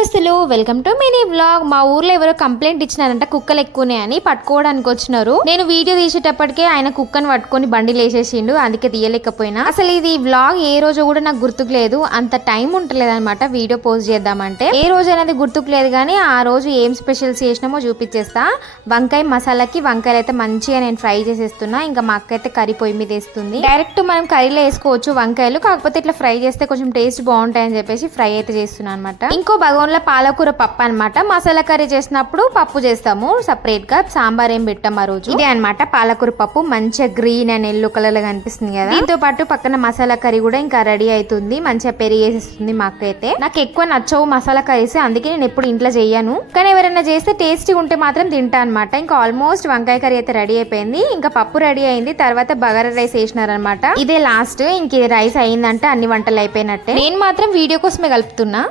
దోస్తులు welcome to mini vlog. మా ఊర్లో ఎవరో కంప్లైంట్ ఇచ్చినారంట కుక్కలు ఎక్కువనే అని పట్టుకోవడానికి వచ్చినారు. నేను వీడియో తీసేటప్పటికే ఆయన కుక్కను పట్టుకొని బండిలు వేసేసిండు, అందుకే తీయలేకపోయినా. అసలు ఇది వ్లాగ్ ఏ రోజు కూడా నాకు గుర్తుకు లేదు, అంత టైం ఉంటలేదు అనమాట వీడియో పోస్ట్ చేద్దామంటే. ఏ రోజు అనేది గుర్తుకు లేదు కానీ ఆ రోజు ఏం స్పెషల్స్ చేసినామో చూపించేస్తా. వంకాయ మసాలాకి వంకాయలు అయితే మంచిగా నేను ఫ్రై చేసేస్తున్నా. ఇంకా మా అక్క అయితే కర్రీ పొయ్యి మీద వేస్తుంది. డైరెక్ట్ మనం కర్రీలో వేసుకోవచ్చు వంకాయలు, కాకపోతే ఇట్లా ఫ్రై చేస్తే కొంచెం టేస్ట్ బాగుంటాయని చెప్పేసి ఫ్రై అయితే చేస్తున్నా అనమాట. ఇంకో భగవంలో పాలకూర పప్పు అనమాట. మసాలా కర్రీ చేసినప్పుడు పప్పు చేస్తాము సపరేట్ గా, సాంబార్ ఏం పెట్టాం ఆ రోజు. ఇదే అనమాట పాలకూర పప్పు, మంచిగా గ్రీన్ అండ్ ఎల్లో కలర్ గా కనిపిస్తుంది కదా. దీంతో పాటు పక్కన మసాలా కర్రీ కూడా ఇంకా రెడీ అవుతుంది, మంచిగా పెరిగేసేస్తుంది. మా అక్క అయితే నాకు ఎక్కువ నచ్చవు మసాలా కర్రీస్, అందుకే నేను ఎప్పుడు ఇంట్లో చెయ్యను. కానీ ఎవరైనా చేస్తే టేస్టీ ఉంటే మాత్రం తింటా అనమాట. ఇంకా ఆల్మోస్ట్ వంకాయ కర్రీ అయితే రెడీ అయిపోయింది, ఇంకా పప్పు రెడీ అయింది. తర్వాత బగారా రైస్ వేసినారనమాట. ఇదే లాస్ట్. ఇంక రైస్ అయిందంటే అన్ని వంటలు అయిపోయినట్టే. నేను మాత్రం వీడియో కోసమే కలుపుతున్నా.